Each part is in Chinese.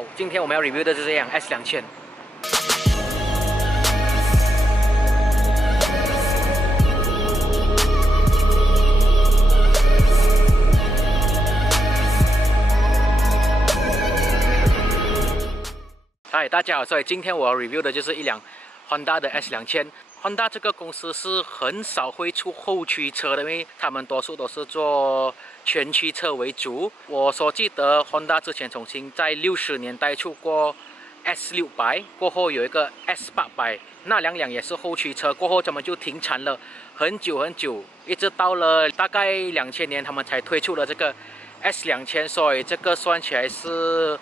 好，今天我们要 review 的就是这辆 S2000。嗨，大家好，所以今天我要 review 的就是一辆 Honda 的 S2000。Honda 这个公司是很少会出后驱车的，因为他们多数都是做全驱车为主。我所记得 Honda 之前重新在60年代出过 S600，过后有一个 S800，那两辆也是后驱车，过后他们就停产了很久，一直到了大概2000年，他们才推出了这个 S2000，所以这个算起来是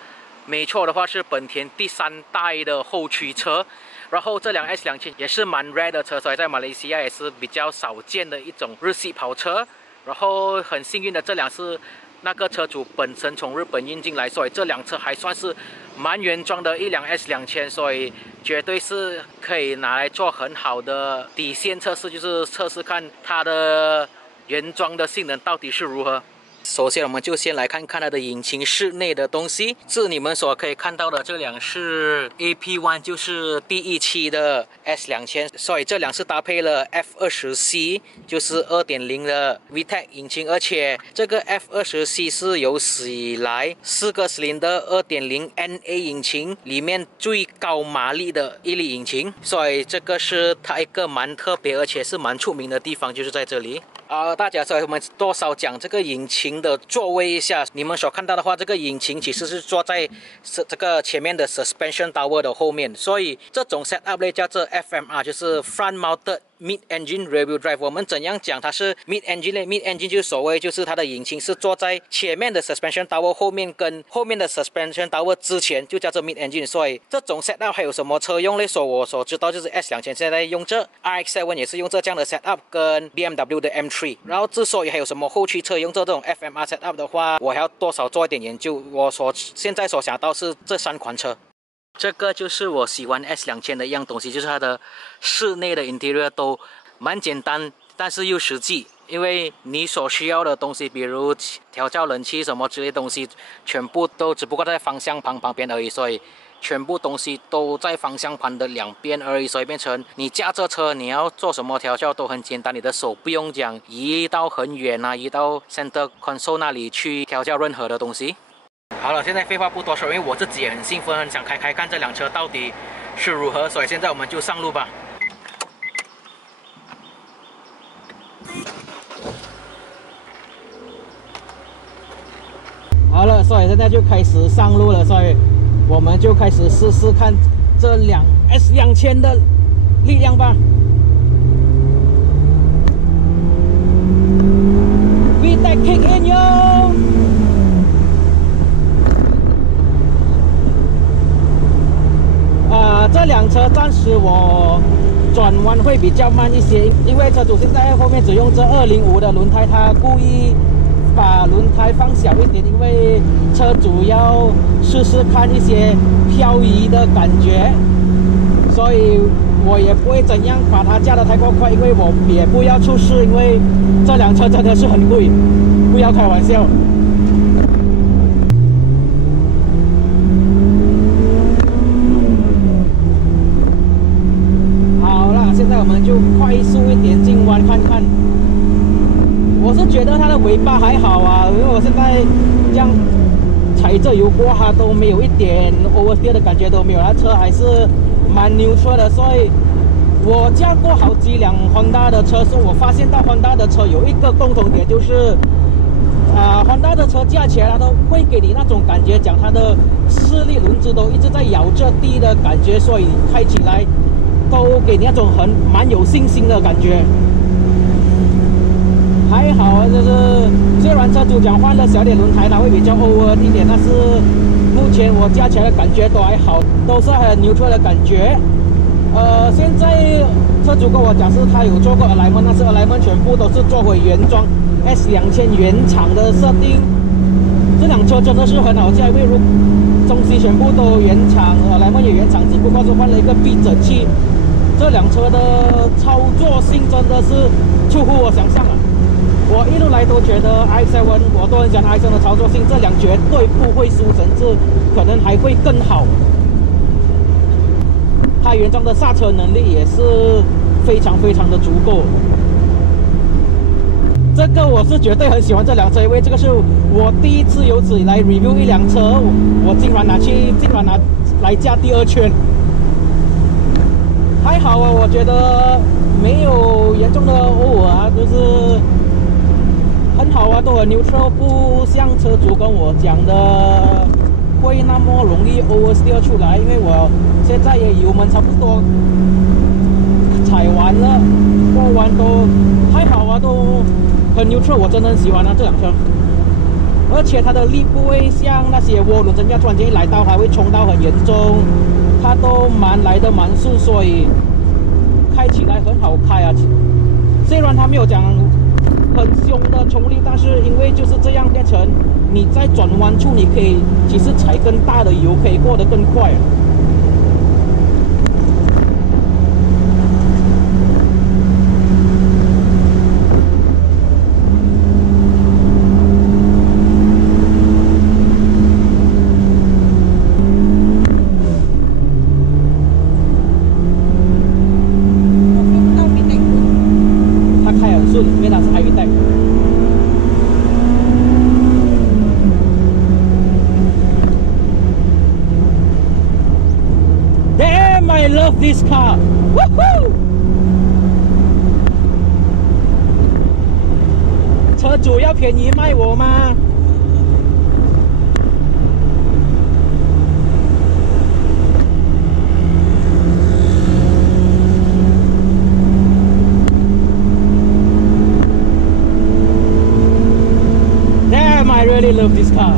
没错的话是本田第3代的后驱车。然后这辆 S2000也是蛮 rare 的车，所以在马来西亚也是比较少见的一种日系跑车。然后很幸运的，这辆是那个车主本身从日本运进来，所以这辆车还算是蛮原装的一辆 S2000，所以绝对是可以拿来做很好的底线测试，就是测试看它的原装的性能到底是如何。首先，我们就先来看看它的引擎室内的东西。是你们所可以看到的，这辆是 AP1， 就是第一期的 S2000， 所以这辆是搭配了 F20C， 就是 2.0 的 VTEC 引擎，而且这个 F20C 是有史以来4个cylinder 2.0 NA 引擎里面最高马力的一粒引擎，所以这个是它一个蛮特别而且是蛮出名的地方，就是在这里。大家，所以我们多少讲这个引擎的座位一下。你们所看到的话，这个引擎其实是坐在这个前面的 suspension tower 的后面，所以这种 setup 类叫做 FMR， 就是 front mounted mid engine rear wheel drive。我们怎样讲它是 mid engine 类 ？mid engine 就是所谓就是它的引擎是坐在前面的 suspension tower 后面跟后面的 suspension tower 之前，就叫做 mid engine。所以这种 setup 还有什么车用类？我所知道就是 S2000 现在用这 RX-7 也是用这样的 setup， 跟 BMW 的 M3。然后之所以还有什么后驱车用这种 FMR setup 的话，我还要多少做一点研究。我现在所想到是这3款车。这个就是我喜欢 S2000 的一样东西，就是它的室内的 interior 都蛮简单，但是又实际。因为你所需要的东西，比如调校冷气什么之类的东西，全部都只不过在方向盘旁边而已，所以全部东西都在方向盘的2边而已，所以变成你驾这车你要做什么调校都很简单，你的手不用讲移到很远移到 center console 那里去调校任何的东西。好了，现在废话不多说，因为我自己也很兴奋，很想开看这辆车到底是如何，所以现在我们就上路吧。好了，所以现在就开始上路了，所以我们就开始试试看这辆 S2000 的力量吧。VTEC kick in 哟！这辆车暂时我转弯会比较慢一些，因为车主现在后面只用这205的轮胎，他故意把轮胎放小一点，因为车主要试试看一些漂移的感觉，所以我也不会怎样把它加得太过快，因为我也不要出事，因为这辆车真的是很贵，不要开玩笑。好了，现在我们就快速一点进弯看看。我是觉得它的尾巴还好因为我现在这样踩着油过它都没有一点 oversteer 的感觉都没有，它车还是蛮 neutral 的。所以我驾过好几辆 Honda 的车，所以我发现到 Honda 的车有一个共同点，就是Honda 的车驾起来它都会给你那种感觉，讲它的4粒轮子都一直在咬着地的感觉，所以开起来都给你那种蛮有信心的感觉。还好就是虽然车主讲换了小点轮胎它会比较 over 一点，但是目前我驾起来的感觉都还好，都是很 neutral 的感觉。现在车主跟我讲是他有做过 alignment， 但是 alignment 全部都是做回原装 S2000 原厂的设定。这辆车真的是很好驾，因为东西全部都原厂，alignment 也原厂，只不过是换了一个避震器。这辆车的操作性真的是出乎我想象我一路来来都觉得 i7，我都很喜欢 i7的操作性，这辆绝对不会输，甚至可能还会更好。它原装的刹车能力也是非常的足够。这个我是绝对很喜欢这辆车，因为这个是我第一次有史以来 review 一辆车，我竟然拿来驾第2圈。还好啊，我觉得没有严重的偶尔啊，就是很好啊，都很 neutral， 不像车主跟我讲的会那么容易 oversteer 出来，因为我现在也油门差不多踩完了，过弯都还好啊，都很 neutral， 我真的很喜欢啊这辆车。而且它的力不会像那些涡轮增压突然间一来到它会冲到很严重，它都来得蛮顺，所以开起来很好开啊。虽然它没有讲很凶的冲力，但是因为就是这样变成你在转弯处，你可以其实踩更大的油，可以过得更快。因为它是海运带。Damn, I love this car! Woohoo! 车主要便宜卖我吗？I really love this car.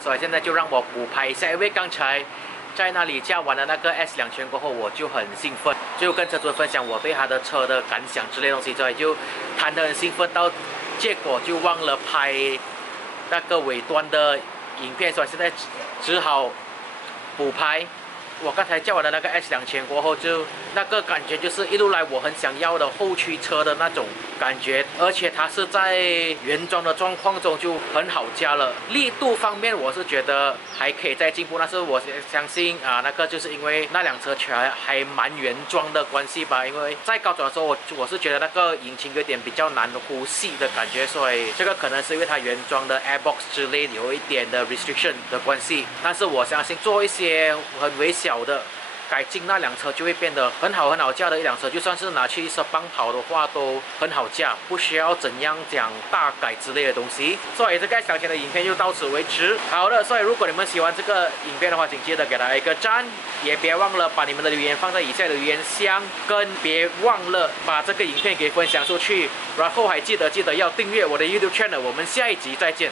所以现在就让我补拍一下，因为刚才在那里驾完了那个 S2000过后，我就很兴奋，就跟车主分享我对他的车的感想之类东西，所以就谈得很兴奋，到结果就忘了拍那个尾端的影片，所以现在只好补拍。我刚才驾完了那个 S2000过后，就那个感觉就是一路来我很想要的后驱车的那种感觉，而且它是在原装的状况中就很好驾了。力度方面我是觉得还可以再进步，但是我相信啊，那个就是因为那辆车还蛮原装的关系吧，因为在高转的时候我是觉得那个引擎有点比较难呼吸的感觉，所以这个可能是因为它原装的 airbox 之类有一点的 restriction 的关系，但是我相信做一些很微小的改进，那辆车就会变得很好驾的一辆车，就算是拿去10磅跑的话都很好驾，不需要怎样讲大改之类的东西。所以这个小前的影片就到此为止。好的，所以如果你们喜欢这个影片的话，请记得给它一个赞，也别忘了把你们的留言放在以下留言箱，跟别忘了把这个影片给分享出去，然后还记得要订阅我的 YouTube channel。我们下一集再见。